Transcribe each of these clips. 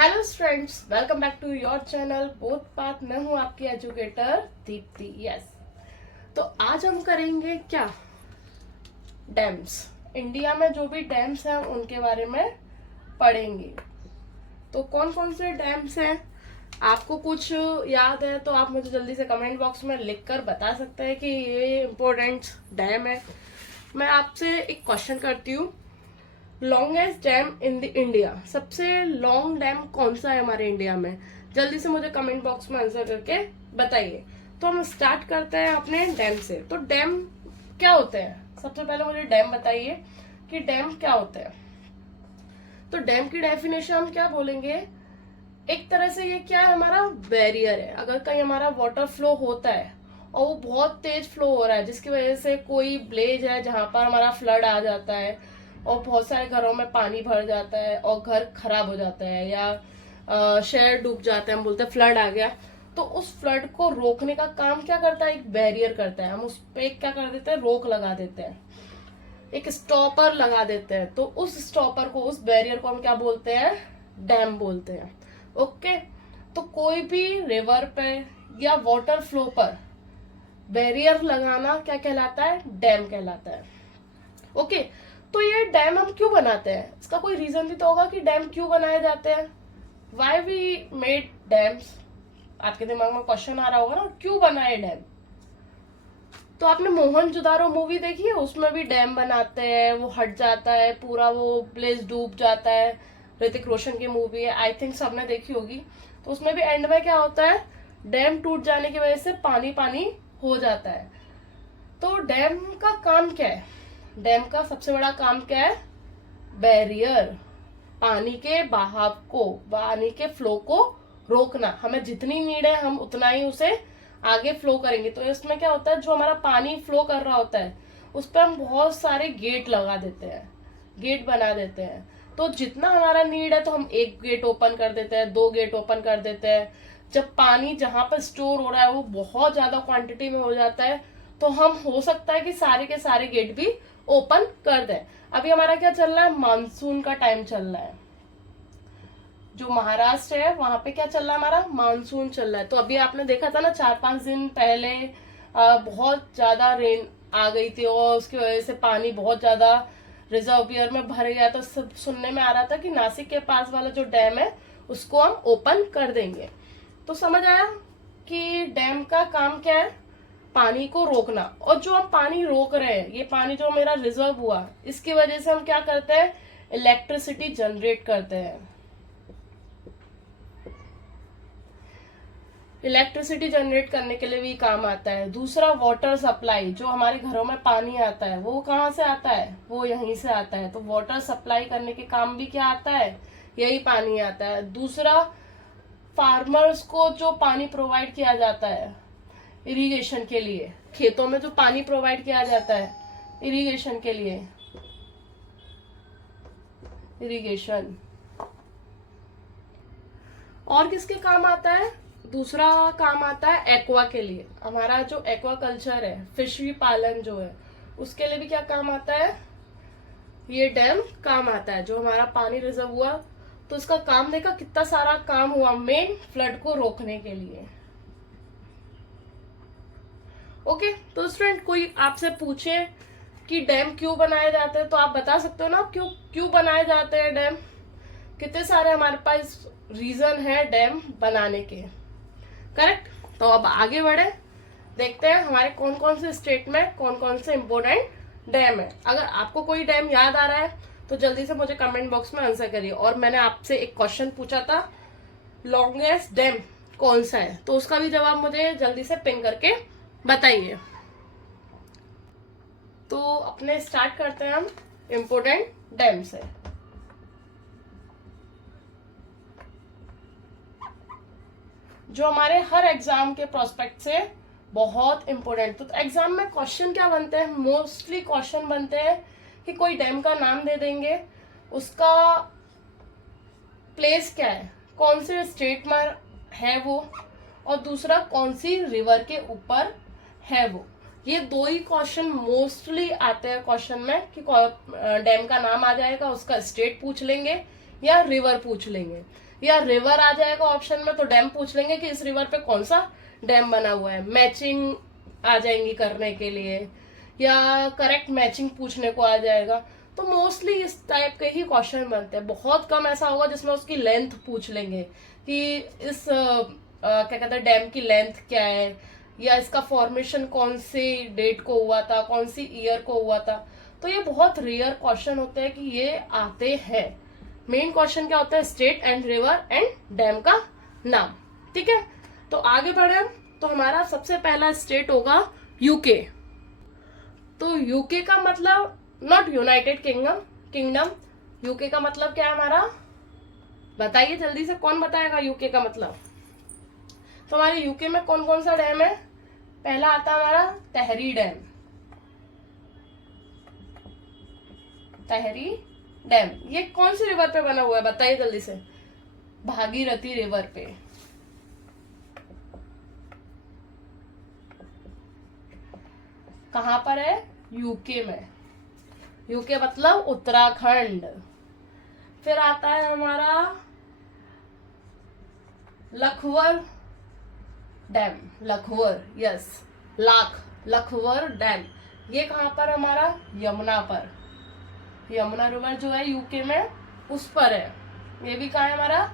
Hello friends, welcome back to your channel both path. मैं हूं आपकी एजुकेटर दीप्ति। यस, तो आज हम करेंगे क्या, डैम्स। इंडिया में जो भी डैम्स हैं उनके बारे में पढ़ेंगे। तो कौन कौन से डैम्स हैं, आपको कुछ याद है तो आप मुझे जल्दी से कमेंट बॉक्स में लिखकर बता सकते हैं कि ये इम्पोर्टेंट डैम है। मैं आपसे एक क्वेश्चन करती हूँ, longest dam in the India, सबसे लॉन्ग डैम कौन सा है हमारे इंडिया में? जल्दी से मुझे कमेंट बॉक्स में आंसर करके बताइए। तो हम स्टार्ट करते हैं अपने डैम से। तो डैम क्या होते हैं, सबसे पहले मुझे डैम बताइए कि डैम क्या होते हैं। तो डैम की डेफिनेशन हम क्या बोलेंगे, एक तरह से ये क्या है, हमारा बैरियर है। अगर कहीं हमारा वाटर फ्लो होता है और वो बहुत तेज फ्लो हो रहा है जिसकी वजह से कोई ब्लेज है जहां पर हमारा फ्लड आ जाता है और बहुत सारे घरों में पानी भर जाता है और घर खराब हो जाता है या शहर डूब जाते हैं, हम बोलते हैं फ्लड आ गया, तो उस फ्लड को रोकने का काम क्या करता है, एक बैरियर करता है। हम उस पे क्या कर देते हैं, रोक लगा देते हैं, एक स्टॉपर लगा देते हैं। तो उस स्टॉपर को, उस बैरियर को हम क्या बोलते हैं, डैम बोलते हैं। ओके, तो कोई भी रिवर पे या वाटर फ्लो पर बैरियर लगाना क्या कहलाता है, डैम कहलाता है। ओके, तो ये डैम हम क्यों बनाते हैं, इसका कोई रीजन भी तो होगा कि डैम क्यों बनाए जाते हैं। वाई वी मेड डैम्स, आपके दिमाग में क्वेश्चन आ रहा होगा ना, क्यों बनाए डैम। तो आपने मोहनजोदारो मूवी देखी है, उसमें भी डैम बनाते हैं, वो हट जाता है पूरा, वो प्लेस डूब जाता है। ऋतिक रोशन की मूवी है, आई थिंक सबने देखी होगी। तो उसमें भी एंड में क्या होता है, डैम टूट जाने की वजह से पानी पानी हो जाता है। तो डैम का काम क्या है, डैम का सबसे बड़ा काम क्या है, बैरियर, पानी के बहाव को, पानी के फ्लो को रोकना। हमें जितनी नीड है हम उतना ही उसे आगे फ्लो करेंगे। तो इसमें क्या होता है, जो हमारा पानी फ्लो कर रहा होता है उस पर हम बहुत सारे गेट लगा देते हैं, गेट बना देते हैं। तो जितना हमारा नीड है तो हम एक गेट ओपन कर देते हैं, दो गेट ओपन कर देते हैं। जब पानी जहां पर स्टोर हो रहा है वो बहुत ज्यादा क्वांटिटी में हो जाता है तो हम, हो सकता है कि सारे के सारे गेट भी ओपन कर दें। अभी हमारा क्या चल रहा है, मानसून का टाइम चल रहा है। जो महाराष्ट्र है वहां पे क्या चल रहा है, हमारा मानसून चल रहा है। तो अभी आपने देखा था ना, 4-5 दिन पहले बहुत ज्यादा रेन आ गई थी और उसकी वजह से पानी बहुत ज्यादा रिजर्वियर में भर गया। तो सब सुनने में आ रहा था कि नासिक के पास वाला जो डैम है उसको हम ओपन कर देंगे। तो समझ आया कि डैम का काम क्या है, पानी को रोकना। और जो हम पानी रोक रहे हैं, ये पानी जो मेरा रिजर्व हुआ, इसकी वजह से हम क्या करते हैं, इलेक्ट्रिसिटी जनरेट करते हैं। इलेक्ट्रिसिटी जनरेट करने के लिए भी काम आता है। दूसरा, वाटर सप्लाई, जो हमारे घरों में पानी आता है वो कहाँ से आता है, वो यहीं से आता है। तो वाटर सप्लाई करने के काम भी क्या आता है, यही पानी आता है। दूसरा, फार्मर्स को जो पानी प्रोवाइड किया जाता है इरिगेशन के लिए, खेतों में जो पानी प्रोवाइड किया जाता है इरिगेशन के लिए, इरिगेशन। और किसके काम आता है, दूसरा काम आता है एक्वा के लिए। हमारा जो एक्वा कल्चर है, फिशरी पालन जो है, उसके लिए भी क्या काम आता है, ये डैम काम आता है। जो हमारा पानी रिजर्व हुआ तो इसका काम, देखा कितना सारा काम हुआ, मेन फ्लड को रोकने के लिए। ओके, तो स्टूडेंट कोई आपसे पूछे कि डैम क्यों बनाए जाते हैं तो आप बता सकते हो ना, क्यों क्यों बनाए जाते हैं डैम। कितने सारे हमारे पास रीजन है डैम बनाने के, करेक्ट। तो अब आगे बढ़े, देखते हैं हमारे कौन कौन से स्टेट में कौन कौन से इंपोर्टेंट डैम है। अगर आपको कोई डैम याद आ रहा है तो जल्दी से मुझे कमेंट बॉक्स में आंसर करिए। और मैंने आपसे एक क्वेश्चन पूछा था, लॉन्गेस्ट डैम कौन सा है, तो उसका भी जवाब मुझे जल्दी से पिन करके बताइए। तो अपने स्टार्ट करते हैं हम इम्पोर्टेंट डैम से। जो हमारे हर एग्जाम के प्रोस्पेक्ट से बहुत इंपॉर्टेंट। तो एग्जाम में क्वेश्चन क्या बनते हैं, मोस्टली क्वेश्चन बनते हैं कि कोई डैम का नाम दे देंगे, उसका प्लेस क्या है, कौन से स्टेट में है वो, और दूसरा कौन सी रिवर के ऊपर है वो। ये दो ही क्वेश्चन मोस्टली आते हैं क्वेश्चन में कि डैम का नाम आ जाएगा, उसका स्टेट पूछ लेंगे या रिवर पूछ लेंगे। या रिवर आ जाएगा ऑप्शन में तो डैम पूछ लेंगे कि इस रिवर पे कौन सा डैम बना हुआ है, मैचिंग आ जाएंगी करने के लिए, या करेक्ट मैचिंग पूछने को आ जाएगा। तो मोस्टली इस टाइप के ही क्वेश्चन बनते हैं, बहुत कम ऐसा होगा जिसमें उसकी लेंथ पूछ लेंगे कि इस क्या कहते हैं डैम की लेंथ क्या है, या इसका फॉर्मेशन कौन सी डेट को हुआ था, कौन सी ईयर को हुआ था। तो ये बहुत रेयर क्वेश्चन होते हैं कि ये आते हैं। मेन क्वेश्चन क्या होता है, state and river and dam का नाम। ठीक है, तो आगे बढ़े हम। तो हमारा सबसे पहला स्टेट होगा यूके। तो यूके का मतलब नॉट यूनाइटेड किंगडम। यूके का मतलब क्या है हमारा, बताइए जल्दी से, कौन बताएगा यूके का मतलब। तो हमारे यूके में कौन कौन सा डैम है। पहला आता है हमारा तहरी डैम। तहरी डैम ये कौन सी रिवर पे बना हुआ है, बताइए जल्दी से। भागीरथी रिवर पे। कहां पर है, यूके में। यूके मतलब उत्तराखंड। फिर आता है हमारा Lakhwar dam. Lakhwar, yes, Lakhwar dam. ये कहां पर हमारा, यमुना पर। यमुना रिवर जो है यूके में उस पर है। ये भी कहा है हमारा,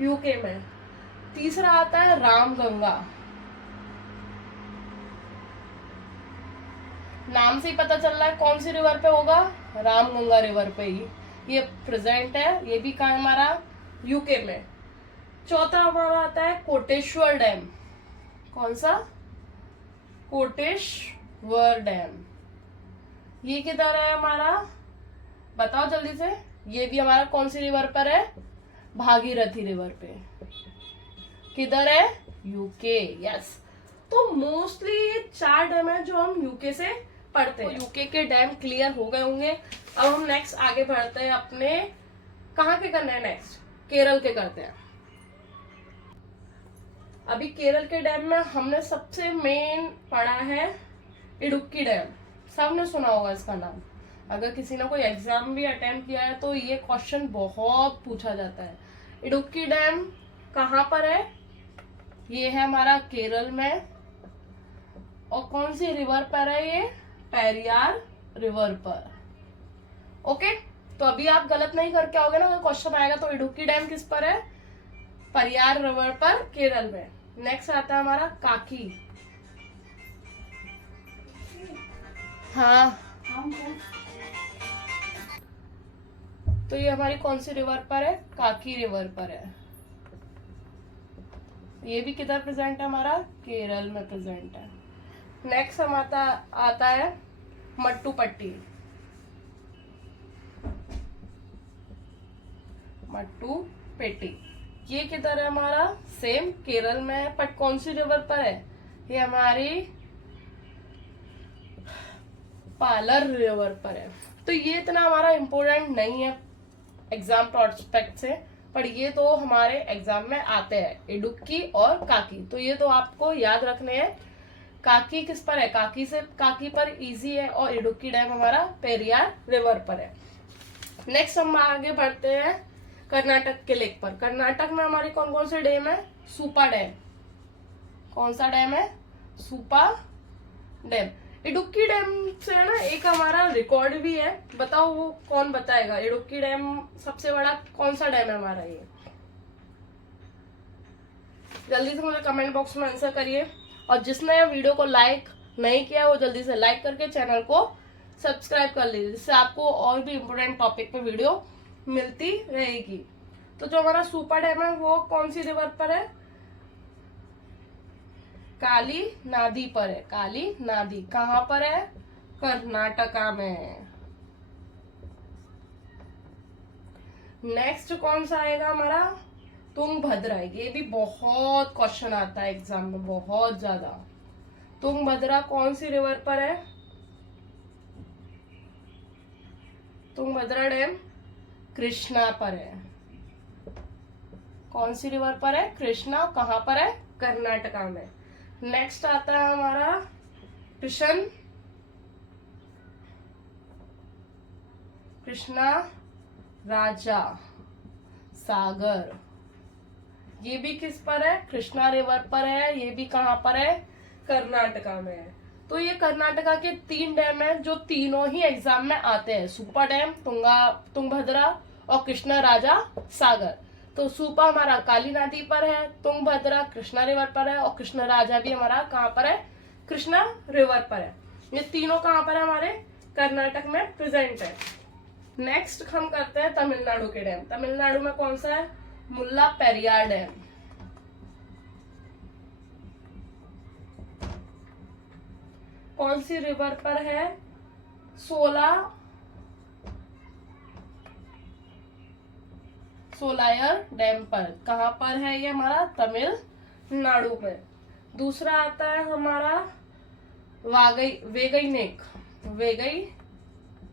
यूके में। तीसरा आता है रामगंगा। नाम से ही पता चल रहा है कौन सी रिवर पे होगा, रामगंगा रिवर पे ही ये प्रेजेंट है। ये भी कहा है हमारा, यूके में। चौथा हमारा आता है कोटेश्वर डैम। कौन सा, कोटेश्वर डैम। ये किधर है हमारा, बताओ जल्दी से। ये भी हमारा कौन सी रिवर पर है, भागीरथी रिवर पे। किधर है, यूके, यस। तो मोस्टली ये 4 डैम है जो हम यूके से पढ़ते हैं। यूके के डैम क्लियर हो गए होंगे। अब हम नेक्स्ट आगे बढ़ते हैं अपने, कहाँ के करने हैं नेक्स्ट, केरल के करते हैं। अभी केरल के डैम में हमने सबसे मेन पढ़ा है इडुक्की डैम। सबने सुना होगा इसका नाम, अगर किसी ने कोई एग्जाम भी अटेम्प्ट किया है तो ये क्वेश्चन बहुत पूछा जाता है। इडुक्की डैम कहाँ पर है, ये है हमारा केरल में। और कौन सी रिवर पर है ये, पेरियार रिवर पर। ओके, तो अभी आप गलत नहीं करके आओगे ना, अगर क्वेश्चन आएगा तो इडुक्की डैम किस पर है, पेरियार रिवर पर, केरल में। नेक्स्ट आता है हमारा काकी। हाँ, तो ये हमारी कौन सी रिवर पर है, काकी रिवर पर है। ये भी किधर प्रेजेंट है हमारा, केरल में प्रेजेंट है। नेक्स्ट हम आता है मट्टुपट्टी। मट्टुपेट्टी ये किधर है हमारा, सेम केरल में है, बट कौन सी रिवर पर है, ये हमारी पालर रिवर पर है। तो ये इतना हमारा इम्पोर्टेंट नहीं है एग्जाम प्रोस्पेक्ट से, पर ये तो हमारे एग्जाम में आते हैं, इडुक्की और काकी। तो ये तो आपको याद रखने हैं। काकी किस पर है, काकी पर इजी है, और इडुक्की डैम हमारा पेरियार रिवर पर है। नेक्स्ट हम आगे बढ़ते हैं कर्नाटक के लेक पर। कर्नाटक में हमारी कौन कौन से डैम है, सुपा डैम। कौन सा डैम है, सुपा डैम। इडुक्की डैम से है ना एक हमारा रिकॉर्ड भी है, बताओ वो कौन बताएगा। इडुक्की डैम सबसे बड़ा कौन सा डैम है हमारा, ये जल्दी से मुझे कमेंट बॉक्स में आंसर करिए। और जिसने वीडियो को लाइक नहीं किया वो जल्दी से लाइक करके चैनल को सब्सक्राइब कर लीजिए, जिससे आपको और भी इम्पोर्टेंट टॉपिक पे वीडियो मिलती रहेगी। तो जो हमारा सुपर डैम है वो कौन सी रिवर पर है, काली नादी पर है। काली नादी कहाँ पर है, कर्नाटका में। नेक्स्ट कौन सा आएगा हमारा, तुंगभद्रा। ये भी बहुत क्वेश्चन आता है एग्जाम में, बहुत ज्यादा। तुंगभद्रा कौन सी रिवर पर है, तुंगभद्रा डैम कृष्णा पर है। कौन सी रिवर पर है, कृष्णा। कहाँ पर है, कर्नाटका में। नेक्स्ट आता है हमारा कृष्णा राजा सागर। ये भी किस पर है, कृष्णा रिवर पर है। ये भी कहाँ पर है, कर्नाटका में है। तो ये कर्नाटका के 3 डैम है जो तीनों ही एग्जाम में आते हैं, सुपा डैम, तुंगभद्रा और कृष्णा राजा सागर। तो सुपा हमारा काली नदी पर है, तुंगभद्रा कृष्णा रिवर पर है और कृष्णा राजा भी हमारा कहाँ पर है, कृष्णा रिवर पर है। ये तीनों कहाँ पर है, हमारे कर्नाटक में प्रेजेंट है। नेक्स्ट हम करते हैं तमिलनाडु के डैम। तमिलनाडु में कौन सा है, मुल्ला पेरियार डैम। कौन सी रिवर पर है, सोलायर डैम पर। कहां पर है ये, हमारा तमिलनाडु में। दूसरा आता है हमारा वेगई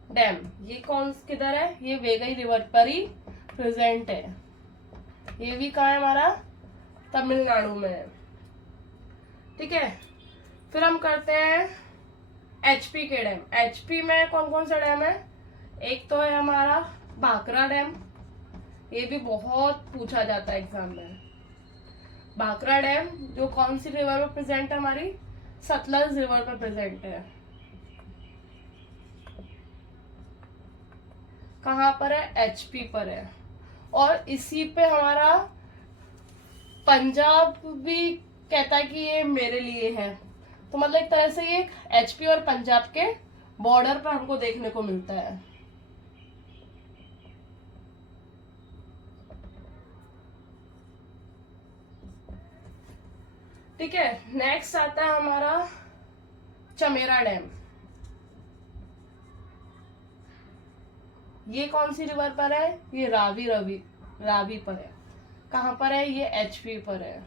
डैम। ये किधर है, ये वेगई रिवर पर ही प्रेजेंट है। ये भी कहाँ है, हमारा तमिलनाडु में है। ठीक है, फिर हम करते हैं एचपी के डैम। एचपी में कौन कौन सा डैम है, एक तो है हमारा भाखरा डैम। ये भी बहुत पूछा जाता है एग्जाम में। भाखरा डैम जो कौन सी रिवर में प्रेजेंट है, हमारी सतलज रिवर पर प्रेजेंट है। कहाँ पर है, एचपी पर है। और इसी पे हमारा पंजाब भी कहता है कि ये मेरे लिए है। तो मतलब एक तरह से ये एचपी और पंजाब के बॉर्डर पर हमको देखने को मिलता है। ठीक है, नेक्स्ट आता है हमारा चमेरा डैम। ये कौन सी रिवर पर है, ये रावी पर है। कहां पर है, ये एचपी पर है।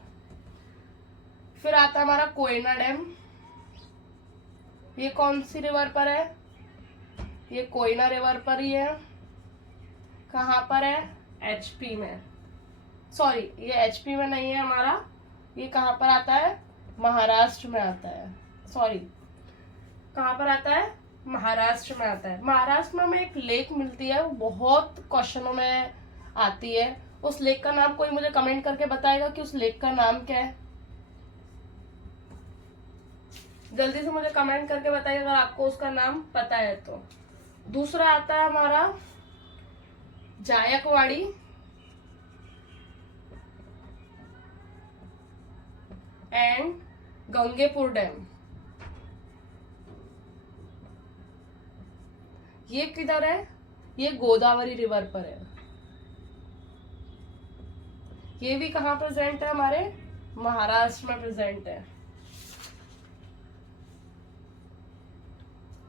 फिर आता है हमारा कोयना डैम। ये कौन सी रिवर पर है, ये कोयना रिवर पर ही है। कहां पर है, एचपी में। सॉरी, ये एचपी में नहीं है हमारा, ये कहां पर आता है, महाराष्ट्र में आता है। सॉरी, कहां पर आता है, महाराष्ट्र में आता है। महाराष्ट्र में हमें एक लेक मिलती है, वो बहुत क्वेश्चनों में आती है। उस लेक का नाम कोई मुझे कमेंट करके बताएगा कि उस लेक का नाम क्या है। जल्दी से मुझे कमेंट करके बताइए अगर आपको उसका नाम पता है तो। दूसरा आता है हमारा जायकवाड़ी एंड गंगेपुर डैम। ये किधर है, ये गोदावरी रिवर पर है। ये भी कहां प्रेजेंट है, हमारे महाराष्ट्र में प्रेजेंट है।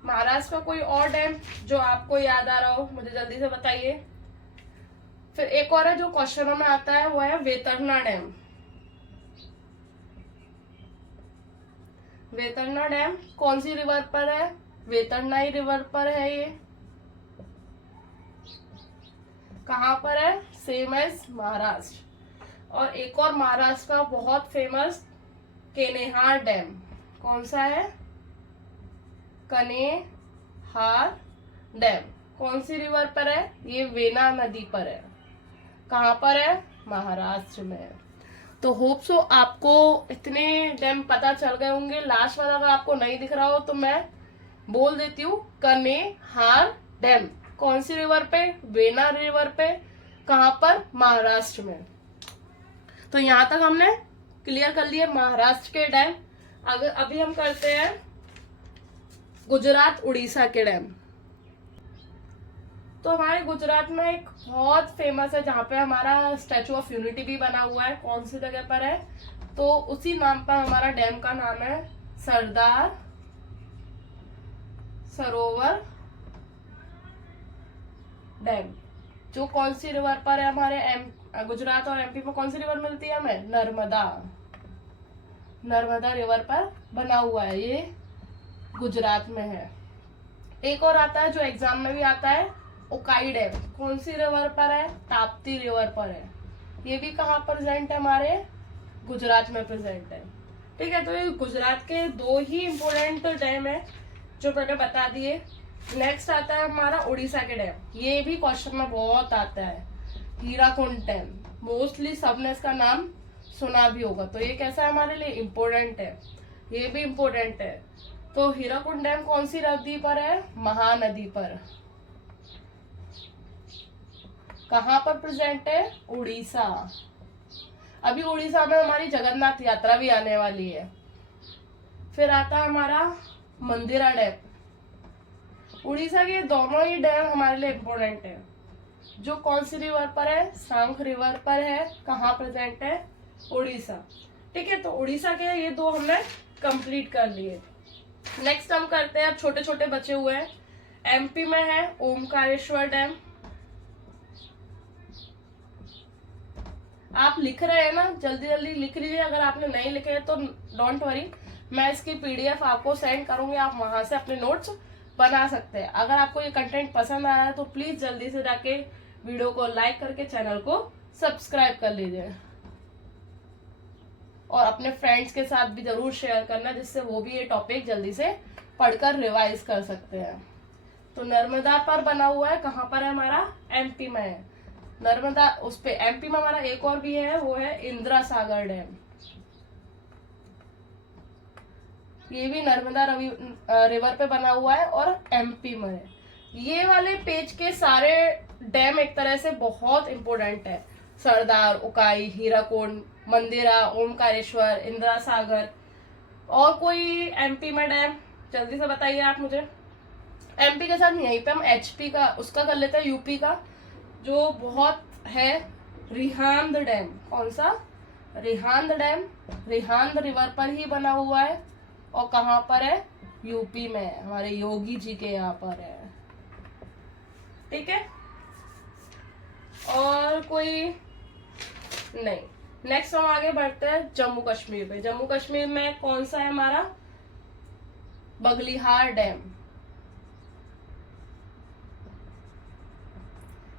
महाराष्ट्र का कोई और डैम जो आपको याद आ रहा हो मुझे जल्दी से बताइए। फिर एक और है जो क्वेश्चनों में आता है, वो है वेतरना डैम। वेतरना डैम कौन सी रिवर पर है, वेतरनाई रिवर पर है। ये कहां पर है, सेम एज महाराष्ट्र। और एक और महाराष्ट्र का बहुत फेमस केनेहार डैम। कौन सा है, कनेहार डैम। कौन सी रिवर पर है, ये वेना नदी पर है। कहां पर है, महाराष्ट्र में है। तो होप सो आपको इतने डैम पता चल गए होंगे। लास्ट वाला अगर आपको नहीं दिख रहा हो तो मैं बोल देती हूँ, कनेहार डैम कौन सी रिवर पे, वेना रिवर पे। कहां पर, महाराष्ट्र में। तो यहां तक हमने क्लियर कर लिए महाराष्ट्र के डैम। अगर अभी हम करते हैं गुजरात उड़ीसा के डैम। तो हमारे गुजरात में एक बहुत फेमस है जहाँ पे हमारा स्टैचू ऑफ यूनिटी भी बना हुआ है। कौन सी जगह पर है, तो उसी नाम पर हमारा डैम का नाम है सरदार सरोवर डैम। जो कौन सी रिवर पर है, हमारे गुजरात और एमपी में कौन सी रिवर मिलती है हमें, नर्मदा रिवर पर बना हुआ है। ये गुजरात में है। एक और आता है जो एग्जाम में भी आता है, उकाई डैम। कौन सी रिवर पर है, ताप्ती रिवर पर है। ये भी कहाँ प्रेजेंट है, हमारे गुजरात में प्रेजेंट है। ठीक है, तो ये गुजरात के 2 ही इम्पोर्टेंट डैम है जो मैंने बता दिए। नेक्स्ट आता है हमारा उड़ीसा के डैम। ये भी क्वेश्चन में बहुत आता है, हीराकुंड डैम। मोस्टली सबने इसका नाम सुना भी होगा, तो ये कैसा है हमारे लिए, इम्पोर्टेंट है, ये भी इम्पोर्टेंट है। तो हीराकुंड डैम कौन सी नदी पर है, महानदी पर। कहाँ पर प्रेजेंट है, उड़ीसा। अभी उड़ीसा में हमारी जगन्नाथ यात्रा भी आने वाली है। फिर आता है हमारा मंदिरा डैम। उड़ीसा के दोनों ही डैम हमारे लिए इम्पोर्टेंट है। जो कौन सी रिवर पर है, सांख रिवर पर है। कहाँ प्रेजेंट है, उड़ीसा। ठीक है, तो उड़ीसा के ये दो हमने कंप्लीट कर लिए। नेक्स्ट हम करते हैं, अब छोटे छोटे बचे हुए हैं। एमपी में है ओमकारेश्वर डैम। आप लिख रहे हैं ना, जल्दी जल्दी लिख लीजिए। अगर आपने नहीं लिखे हैं तो डोंट वरी, मैं इसकी पीडीएफ आपको सेंड करूंगी, आप वहां से अपने नोट्स बना सकते हैं। अगर आपको ये कंटेंट पसंद आया है तो प्लीज जल्दी से जाके वीडियो को लाइक करके चैनल को सब्सक्राइब कर लीजिए, और अपने फ्रेंड्स के साथ भी जरूर शेयर करना, जिससे वो भी ये टॉपिक जल्दी से पढ़कर रिवाइज कर सकते हैं। तो नर्मदा पर बना हुआ है, कहाँ पर है हमारा, एमपी में है नर्मदा। उस पे एमपी में हमारा एक और भी है, वो है इंदिरा सागर डैम। ये भी नर्मदा रिवर पे बना हुआ है और एमपी में है। ये वाले पेज के सारे डैम एक तरह से बहुत इंपॉर्टेंट है। सरदार, उकाई, हीराकुंड, मंदिरा, ओमकारेश्वर, इंदिरा सागर। और कोई एमपी में डैम जल्दी से बताइए आप मुझे। एमपी के साथ यहीं पे हम एचपी का उसका कर लेते हैं, यूपी का जो बहुत है, रिहांद डैम। कौन सा, रिहांद डैम। रिहांद रिवर पर ही बना हुआ है, और कहाँ पर है, यूपी में है, हमारे योगी जी के यहाँ पर है। ठीक है, और कोई नहीं। नेक्स्ट हम आगे बढ़ते हैं जम्मू कश्मीर पे। जम्मू कश्मीर में कौन सा है हमारा, बगलिहार डैम।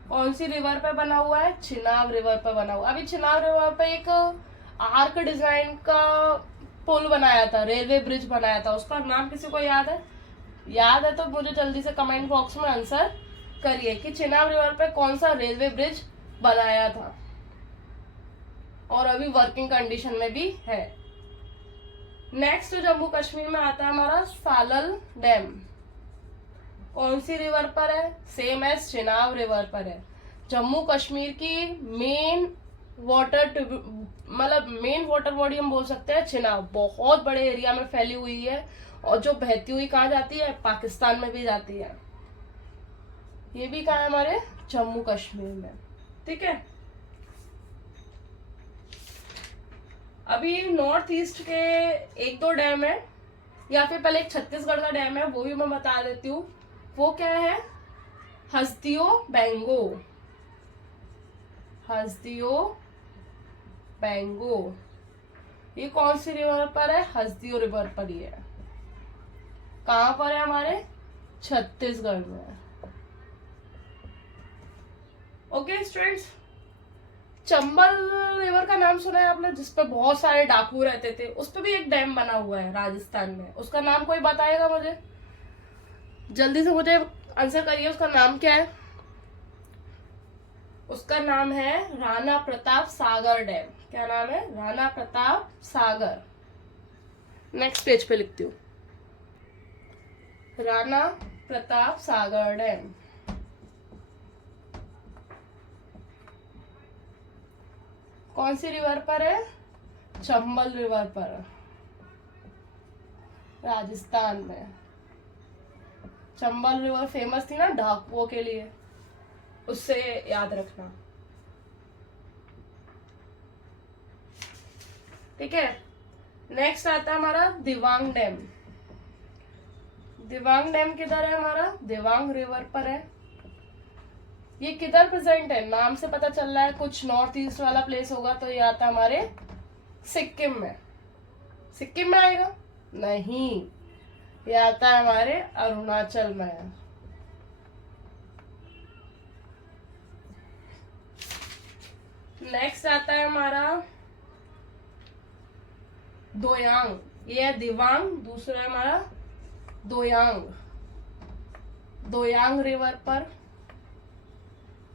कौन सी रिवर पे बना हुआ है, चिनाब रिवर पे बना हुआ। अभी चिनाब रिवर पे एक आर्क डिजाइन का पुल बनाया था, रेलवे ब्रिज बनाया था, उसका नाम किसी को याद है? याद है तो मुझे जल्दी से कमेंट बॉक्स में आंसर करिए कि चिनाब रिवर पे कौन सा रेलवे ब्रिज बनाया था, और अभी वर्किंग कंडीशन में भी है। नेक्स्ट जम्मू कश्मीर में आता है हमारा सालल डैम। कौन सी रिवर पर है, सेम एज चिनाब रिवर पर है। जम्मू कश्मीर की मेन वाटर मतलब मेन वाटर बॉडी हम बोल सकते हैं चिनाब। बहुत बड़े एरिया में फैली हुई है, और जो बहती हुई कहाँ जाती है, पाकिस्तान में भी जाती है। ये भी कहाँ है, हमारे जम्मू कश्मीर में। ठीक है, अभी नॉर्थ ईस्ट के एक दो डैम है, या फिर पहले एक छत्तीसगढ़ का डैम है, वो भी मैं बता देती हूँ। वो क्या है, हसदियो बेंगो। हसदियो बेंगो, ये कौन सी रिवर पर है, हसदियो रिवर पर ही है। कहाँ पर है, हमारे छत्तीसगढ़ में। ओके स्टूडेंट्स, चंबल रिवर का नाम सुना है आपने, जिसपे बहुत सारे डाकू रहते थे। उस पे भी एक डैम बना हुआ है राजस्थान में, उसका नाम कोई बताएगा मुझे? जल्दी से मुझे आंसर करिए, उसका नाम क्या है? उसका नाम है राणा प्रताप सागर डैम। क्या नाम है, राणा प्रताप सागर। नेक्स्ट पेज पे लिखती हूँ, राणा प्रताप सागर डैम। कौन सी रिवर पर है, चंबल रिवर पर, राजस्थान में। चंबल रिवर फेमस थी ना डाकुओं के लिए, उससे याद रखना। ठीक है, नेक्स्ट आता है हमारा दिवांग डैम। दिवांग डैम किधर है हमारा, दिवांग रिवर पर है। ये किधर प्रेजेंट है, नाम से पता चल रहा है कुछ नॉर्थ ईस्ट वाला प्लेस होगा, तो ये आता है हमारे सिक्किम में। सिक्किम में आएगा? नहीं, ये आता है हमारे अरुणाचल में। नेक्स्ट आता है हमारा दोयांग। ये है दिवांग, दूसरा है हमारा दोयांग। दोयांग रिवर पर,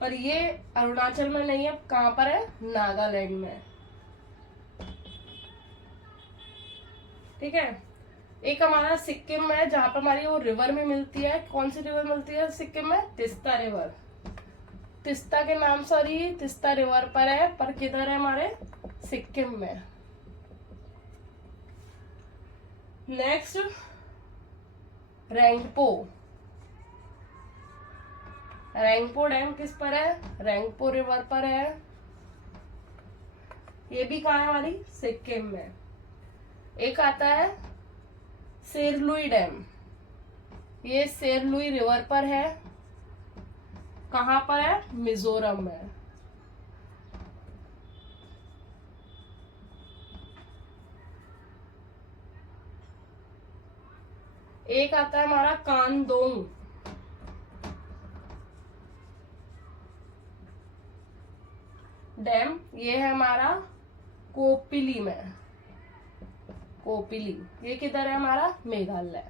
और ये अरुणाचल में नहीं है, कहां पर है, नागालैंड में। ठीक है। एक हमारा सिक्किम में, जहाँ पर हमारी वो रिवर में मिलती है। कौन सी रिवर मिलती है सिक्किम में? तिस्ता रिवर। तिस्ता के नाम से ही तिस्ता रिवर पर है, पर किधर है? हमारे सिक्किम में। नेक्स्ट रेंगपो। रेंगपो डैम किस पर है? रेंगपो रिवर पर है। ये भी कहाँ है? हमारी सिक्किम में। एक आता है सेरलुई डैम। ये सेरलुई रिवर पर है। कहाँ पर है? मिजोरम में। एक आता है हमारा कांगदोंग। डैम, ये है हमारा कोपिली में। कोपिली, ये किधर है? हमारा मेघालय।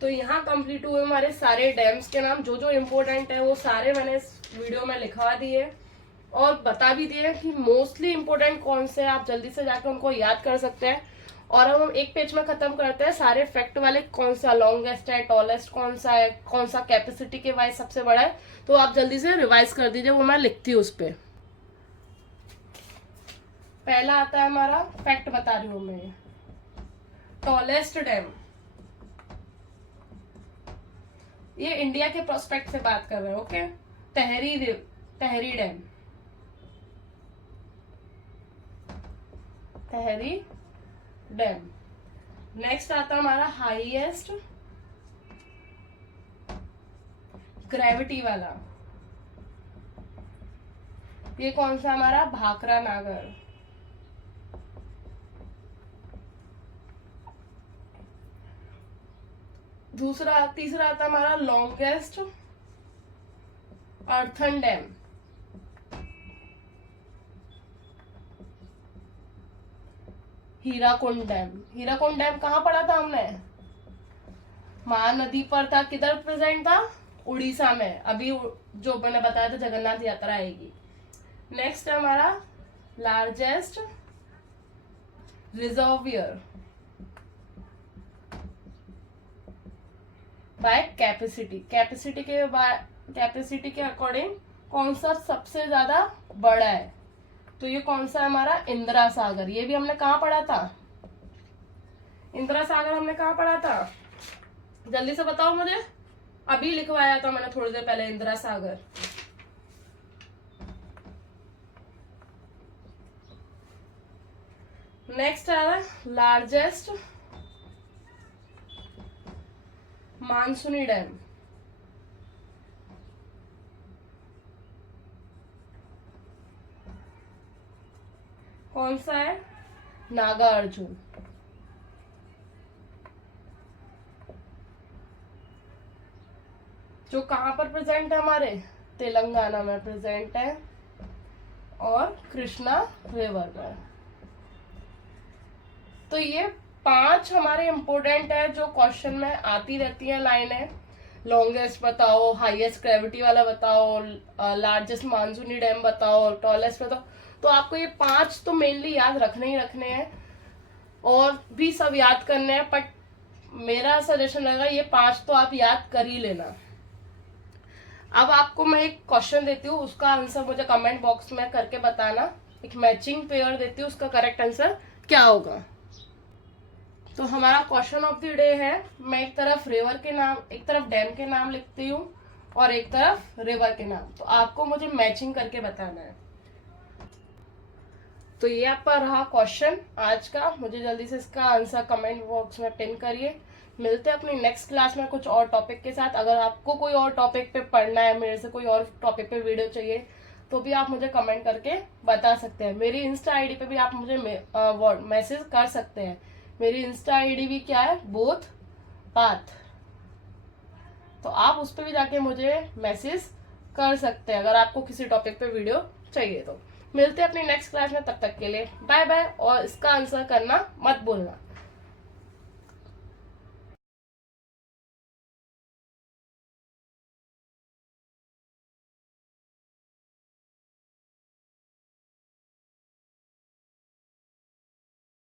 तो यहाँ कंप्लीट हुए हमारे सारे डैम्स के नाम। जो जो इम्पोर्टेंट है वो सारे मैंने इस वीडियो में लिखवा दिए और बता भी दिए कि मोस्टली इम्पोर्टेंट कौन से, आप जल्दी से जाकर उनको याद कर सकते हैं। और अब हम एक पेज में खत्म करते हैं सारे फैक्ट वाले, कौन सा लॉन्गेस्ट है, टॉलेस्ट कौन सा है, कौन सा कैपेसिटी के वाइज सबसे बड़ा है। तो आप जल्दी से रिवाइज कर दीजिए, वो मैं लिखती हूँ उस पर। पहला आता है हमारा, फैक्ट बता रही हूँ मैं, टॉलेस्ट डैम। ये इंडिया के प्रोस्पेक्ट से बात कर रहे हैं, ओके। तहरी डैम। तहरी डैम। नेक्स्ट आता हमारा हाईएस्ट ग्रेविटी वाला। ये कौन सा? हमारा भाखरा नागर। तीसरा आता हमारा longest earthen dam. Hirakud dam. Hirakud dam कहाँ पड़ा था हमने? महानदी पर था। किधर प्रेजेंट था? उड़ीसा में। अभी जो मैंने बताया था जगन्नाथ यात्रा आएगी। नेक्स्ट है हमारा largest reservoir by capacity. Capacity के अकॉर्डिंग कौन सा सबसे ज्यादा बड़ा है? तो ये कौन सा है? हमारा इंदिरा सागर। ये भी हमने कहाँ पढ़ा था? इंदिरा सागर हमने कहाँ पढ़ा था? जल्दी से बताओ मुझे। अभी लिखवाया था मैंने थोड़ी देर पहले, इंदिरा सागर। नेक्स्ट है लार्जेस्ट मानसूनी डैम। कौन सा है? नागार्जुन। जो कहां पर प्रेजेंट है? हमारे तेलंगाना में प्रेजेंट है और कृष्णा रिवर में। तो ये 5 हमारे इम्पोर्टेंट है जो क्वेश्चन में आती रहती है लाइनें। लॉन्गेस्ट बताओ, हाईएस्ट ग्रेविटी वाला बताओ, लार्जेस्ट मानसूनी डैम बताओ, टॉलेस्ट बताओ। तो आपको ये 5 तो मेनली याद रखने ही रखने हैं और भी सब याद करने हैं, बट मेरा सजेशन रहेगा ये 5 तो आप याद कर ही लेना। अब आपको मैं एक क्वेश्चन देती हूँ, उसका आंसर मुझे कमेंट बॉक्स में करके बताना। एक मैचिंग पेयर देती हूँ, उसका करेक्ट आंसर क्या होगा। तो हमारा क्वेश्चन ऑफ द डे है, मैं एक तरफ रिवर के नाम, एक तरफ डैम के नाम लिखती हूँ और एक तरफ रिवर के नाम। तो आपको मुझे मैचिंग करके बताना है। तो ये आपका रहा क्वेश्चन आज का। मुझे जल्दी से इसका आंसर कमेंट बॉक्स में पिन करिए। मिलते हैं अपनी नेक्स्ट क्लास में कुछ और टॉपिक के साथ। अगर आपको कोई और टॉपिक पे पढ़ना है, मेरे से कोई और टॉपिक पे वीडियो चाहिए, तो भी आप मुझे कमेंट करके बता सकते हैं। मेरी इंस्टा आईडी पे भी आप मुझे मैसेज कर सकते हैं। मेरी इंस्टा आईडी भी क्या है? Both path. तो आप उस पर भी जाके मुझे मैसेज कर सकते हैं अगर आपको किसी टॉपिक पे वीडियो चाहिए तो। मिलते हैं अपनी नेक्स्ट क्लास में, तब तक के लिए बाय बाय। और इसका आंसर करना मत भूलना।